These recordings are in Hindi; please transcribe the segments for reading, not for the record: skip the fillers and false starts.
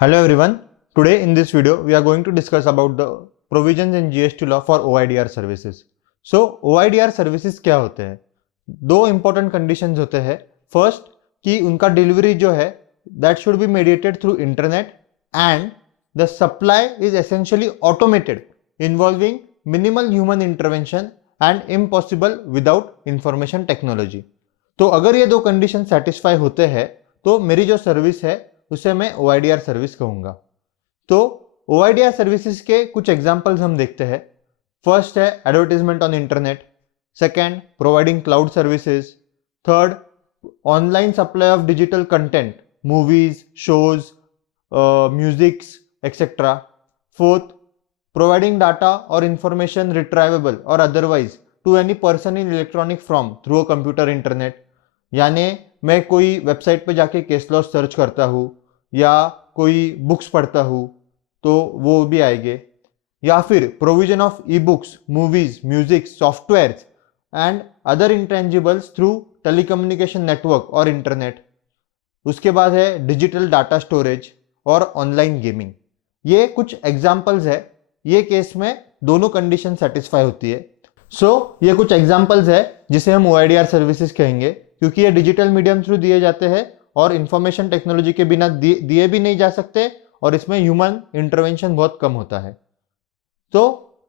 Hello everyone. Today in this video we are going to discuss about the provisions in GST law for OIDR services. So OIDR services क्या होते हैं? दो important conditions होते हैं. First कि उनका delivery जो है that should be mediated through internet and the supply is essentially automated involving minimal human intervention and impossible without information technology. तो अगर ये दो कंडीशन सेटिस्फाई होते हैं तो मेरी जो सर्विस है उसे मैं OIDR सर्विस कहूंगा. तो OIDR सर्विसेज के कुछ एग्जांपल्स हम देखते हैं. फर्स्ट है advertisement on internet, second providing cloud services, third online supply of digital content, movies, shows, musics etcetera, fourth providing data और इंफॉर्मेशन रिट्राइवेबल और otherwise to any person in electronic form through a computer internet. यानी मैं कोई वेबसाइट पे जाके केस लॉ सर्च करता हूँ या कोई बुक्स पढ़ता हूँ तो वो भी आएंगे. या फिर provision of e books, movies, music, software and other intangibles through telecommunication network और इंटरनेट. उसके बाद है डिजिटल डाटा स्टोरेज और ऑनलाइन गेमिंग. ये कुछ एग्जाम्पल्स है. ये केस में दोनों कंडीशन सेटिस्फाई होती है. ये कुछ एग्जाम्पल्स है जिसे हम OIDR सर्विसेज कहेंगे क्योंकि ये डिजिटल मीडियम थ्रू दिए जाते हैं और इंफॉर्मेशन टेक्नोलॉजी के बिना दिए भी नहीं जा सकते और इसमें ह्यूमन इंटरवेंशन बहुत कम होता है. तो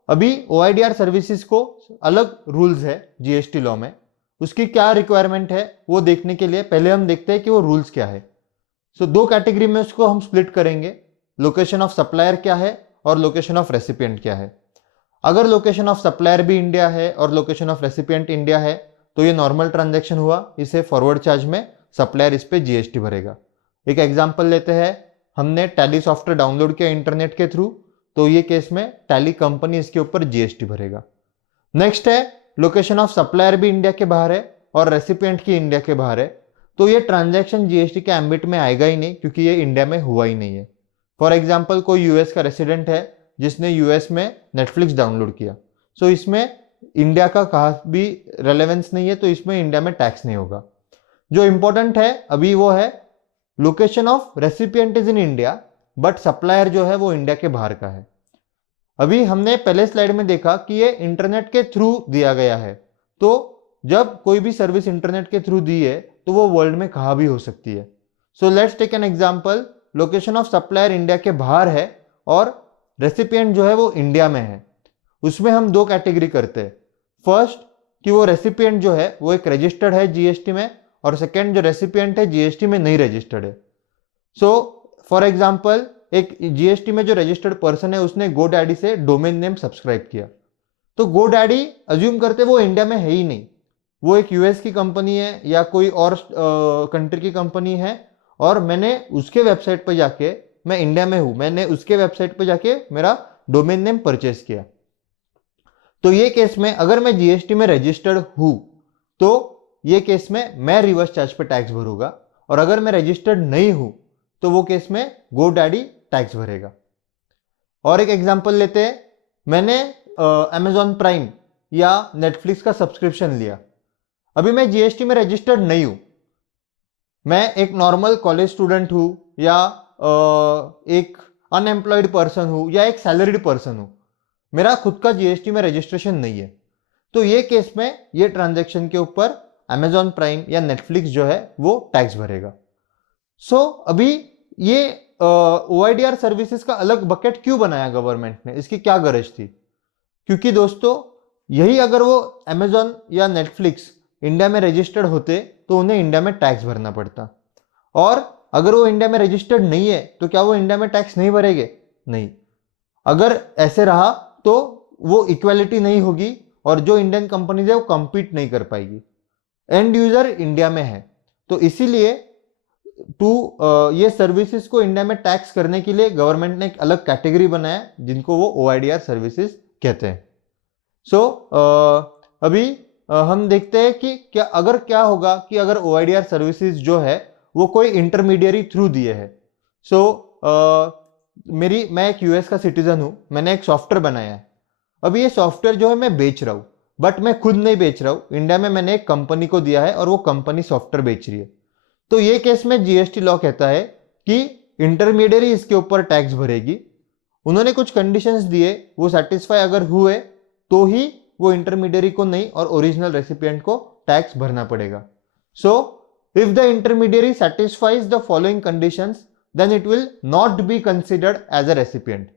अभी OIDR सर्विसेज को अलग रूल्स है GST लॉ में. उसकी क्या रिक्वायरमेंट है वो देखने के लिए पहले हम देखते हैं कि वो रूल्स क्या है. दो कैटेगरी में उसको हम स्प्लिट करेंगे. लोकेशन ऑफ सप्लायर क्या है और लोकेशन ऑफ रेसिपिएंट क्या है. अगर लोकेशन ऑफ सप्लायर भी इंडिया है और लोकेशन ऑफ रेसिपिएंट इंडिया है तो ये नॉर्मल ट्रांजैक्शन हुआ. इसे फॉरवर्ड चार्ज में सप्लायर इस पे GST भरेगा. एक एग्जांपल लेते हैं. हमने टैली सॉफ्टवेयर डाउनलोड किया इंटरनेट के थ्रू तो ये केस में टैली कंपनी इसके ऊपर GST भरेगा. नेक्स्ट है लोकेशन ऑफ सप्लायर भी इंडिया के बाहर है और रेसिपिएंट की इंडिया के बाहर है तो ये ट्रांजैक्शन GST के एम्बिट में आएगा ही नहीं क्योंकि ये इंडिया में हुआ ही नहीं है. फॉर एग्जाम्पल कोई यूएस का रेसिडेंट है जिसने यूएस में नेटफ्लिक्स डाउनलोड किया. इसमें इंडिया का कहा भी रेलेवेंस नहीं है तो इसमें इंडिया में टैक्स नहीं होगा. जो इंपॉर्टेंट है अभी वो है location of recipient is in India but supplier जो है वो इंडिया के बाहर का है. अभी हमने पहले स्लाइड में देखा कि ये इंटरनेट के थ्रू दिया गया है. तो जब कोई भी सर्विस इंटरनेट के थ्रू दी है तो वो वर्ल्ड में कहाँ भी हो सकती है. Let's take an example. Location of supplier India के बाहर है और रेसिपिएंट जो है वो इंडिया में है. उसमें हम दो कैटेगरी करते हैं. फर्स्ट कि वो रेसिपिएंट जो है वो एक रजिस्टर्ड है GST में और सेकंड जो रेसिपिएंट है GST में नहीं रजिस्टर्ड है. फॉर एग्जांपल एक GST में जो रजिस्टर्ड पर्सन है उसने GoDaddy से डोमेन नेम सब्सक्राइब किया. तो GoDaddy अज्यूम करते वो इंडिया में है ही नहीं. वो एक यूएस की कंपनी है या कोई और कंट्री की कंपनी है और मैंने उसके वेबसाइट पर जाके, मैं इंडिया में हूं, मैंने उसके वेबसाइट पर जाके मेरा डोमेन नेम परचेस किया. तो ये केस में अगर मैं GST में रजिस्टर्ड हूं तो ये केस में मैं रिवर्स चार्ज पे टैक्स भरूंगा और अगर मैं रजिस्टर्ड नहीं हूं तो वो केस में GoDaddy टैक्स भरेगा. और एक एग्जांपल लेते हैं. मैंने Amazon प्राइम या नेटफ्लिक्स का सब्सक्रिप्शन लिया. अभी मैं GST में रजिस्टर्ड नहीं हूं. मैं एक नॉर्मल कॉलेज स्टूडेंट हूं या एक अनएम्प्लॉयड पर्सन हूं या एक सैलरीड पर्सन हूं. मेरा खुद का GST में रजिस्ट्रेशन नहीं है. तो ये केस में ये ट्रांजैक्शन के ऊपर Amazon प्राइम या नेटफ्लिक्स जो है वो टैक्स भरेगा. अभी ये OIDR सर्विसेज का अलग बकेट क्यों बनाया गवर्नमेंट ने, इसकी क्या गरज थी? क्योंकि दोस्तों यही अगर वो Amazon या नेटफ्लिक्स इंडिया में रजिस्टर्ड होते तो उन्हें इंडिया में टैक्स भरना पड़ता. और अगर वो इंडिया में रजिस्टर्ड नहीं है तो क्या वो इंडिया में टैक्स नहीं भरेंगे? नहीं. अगर ऐसे रहा तो वो इक्वालिटी नहीं होगी और जो इंडियन कंपनीज है वो compete नहीं कर पाएगी. एंड यूजर इंडिया में है तो इसीलिए ये सर्विसेज को इंडिया में टैक्स करने के लिए गवर्नमेंट ने एक अलग कैटेगरी बनाया जिनको वो OIDR सर्विसेज कहते हैं. अभी हम देखते हैं कि क्या होगा कि अगर OIDR सर्विसेज जो है वो कोई इंटरमीडियरी थ्रू दिए है. मैं एक यूएस का सिटीजन हूं, मैंने एक सॉफ्टवेयर बनाया है. अभी ये सॉफ्टवेयर जो है मैं बेच रहा हूं बट मैं खुद नहीं बेच रहा हूं. इंडिया में मैंने एक कंपनी को दिया है और वो कंपनी सॉफ्टवेयर बेच रही है. तो ये केस में GST लॉ कहता है कि इंटरमीडियरी इसके ऊपर टैक्स भरेगी। उन्होंने कुछ कंडीशंस दिए, वो सेटिस्फाई अगर हुए तो ही वो इंटरमीडियरी को नहीं और ओरिजिनल रेसिपिएंट को टैक्स भरना पड़ेगा। So if the intermediary satisfies the following conditions then it will not be considered as a recipient,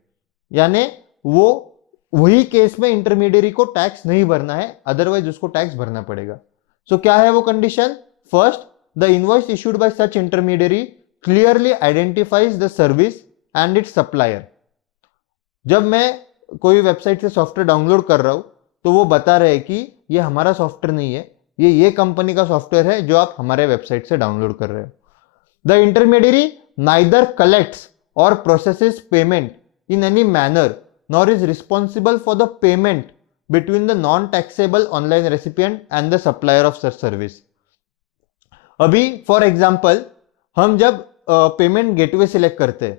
यानी वो वही केस में इंटरमीडियरी को टैक्स नहीं भरना है, अदरवाइज उसको टैक्स भरना पड़ेगा। सो क्या है वो condition? First, the invoice issued by such intermediary clearly identifies the service and it's supplier. जब मैं कोई वेबसाइट से सॉफ्टवेयर डाउनलोड कर रहा हूं तो वो बता रहे कि ये हमारा सॉफ्टवेयर नहीं है, ये कंपनी का सॉफ्टवेयर है जो आप हमारे वेबसाइट से डाउनलोड कर रहे हो। द इंटरमीडियरी नाइदर कलेक्ट्स और processes payment in any manner nor is responsible for the payment between the non-taxable online recipient and the supplier of such service। अभी फॉर एग्जांपल हम जब पेमेंट गेटवे सिलेक्ट करते हैं,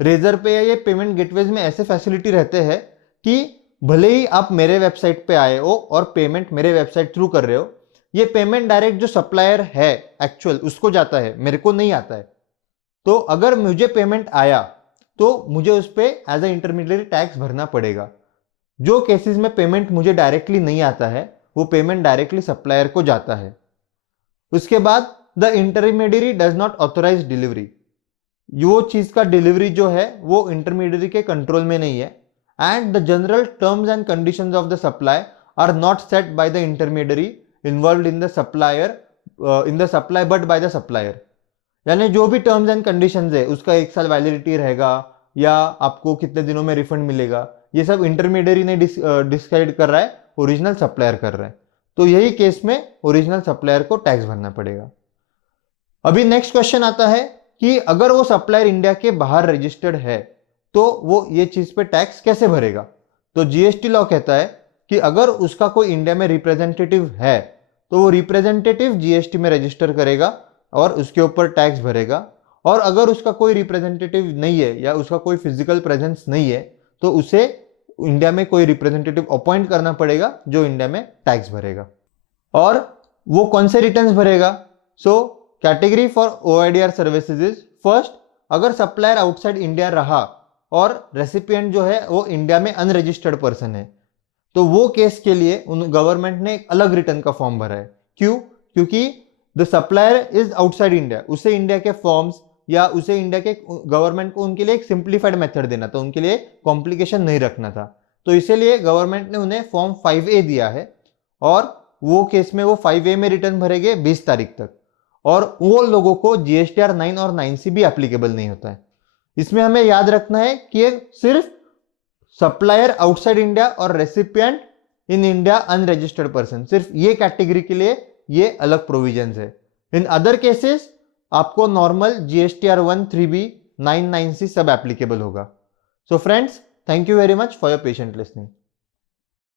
रेजर पे या ये पेमेंट गेटवेज में ऐसे फैसिलिटी रहते हैं कि भले ही आप मेरे वेबसाइट पे आए हो और पेमेंट मेरे वेबसाइट थ्रू कर रहे हो, ये पेमेंट डायरेक्ट जो सप्लायर है एक्चुअल उसको जाता है, मेरे को नहीं आता है। तो अगर मुझे पेमेंट आया तो मुझे उस पर एज अ इंटरमीडिएट टैक्स भरना पड़ेगा। जो केसेस में पेमेंट मुझे डायरेक्टली नहीं आता है वो पेमेंट डायरेक्टली सप्लायर को जाता है। उसके बाद the intermediary does not authorise delivery, वो चीज का डिलीवरी जो है वो इंटरमीडियरी के कंट्रोल में नहीं है। And the general terms and conditions of the supply are not set by the intermediary involved in the supply but by the supplier, यानी जो भी टर्म्स एंड कंडीशंस है उसका 1 साल वैलिडिटी रहेगा या आपको कितने दिनों में रिफंड मिलेगा, ये सब इंटरमीडियरी ने डिसाइड कर रहा है, ओरिजिनल सप्लायर कर रहा है। तो यही केस में ओरिजिनल सप्लायर को टैक्स भरना पड़ेगा। अभी नेक्स्ट क्वेश्चन आता है कि अगर वो सप्लायर इंडिया के बाहर रजिस्टर्ड है तो वो ये चीज पे टैक्स कैसे भरेगा? तो जीएसटी लॉ कहता है कि अगर उसका कोई इंडिया में रिप्रेजेंटेटिव है तो वो रिप्रेजेंटेटिव जीएसटी में रजिस्टर करेगा और उसके ऊपर टैक्स भरेगा, और अगर उसका कोई रिप्रेजेंटेटिव नहीं है या उसका कोई फिजिकल प्रेजेंस नहीं है तो उसे इंडिया में कोई रिप्रेजेंटेटिव अपॉइंट करना पड़ेगा जो इंडिया में टैक्स भरेगा। और वो कौन से रिटर्न्स भरेगा? So category for OIDR services is first, अगर सप्लायर आउटसाइड इंडिया रहा और रेसिपिएंट जो है वो इंडिया में अनरजिस्टर्ड पर्सन है तो वो केस के लिए गवर्नमेंट ने एक अलग रिटर्न का फॉर्म भरा है। क्यों? क्योंकि the supplier is outside India, उसे इंडिया के फॉर्म्स या उसे इंडिया के गवर्नमेंट को उनके लिए एक सिंप्लीफाइड मेथड देना था, उनके लिए कॉम्प्लिकेशन नहीं रखना था। तो इसीलिए गवर्नमेंट ने उन्हें फॉर्म 5A दिया है और वो केस में वो 5A में रिटर्न भरेंगे 20 तारीख तक, और वो लोगों को जीएसटीआर 9 और 9C भी एप्लीकेबल नहीं होता है। इसमें हमें याद रखना है कि सिर्फ सप्लायर आउटसाइड इंडिया और recipient in India unregistered person, सिर्फ ये कैटेगरी के लिए ये अलग प्रोविजंस है। इन अदर केसेस आपको नॉर्मल जीएसटीआर 1, 3B, 9, 9C सब एप्लीकेबल होगा। So friends, thank you very much for your patient listening.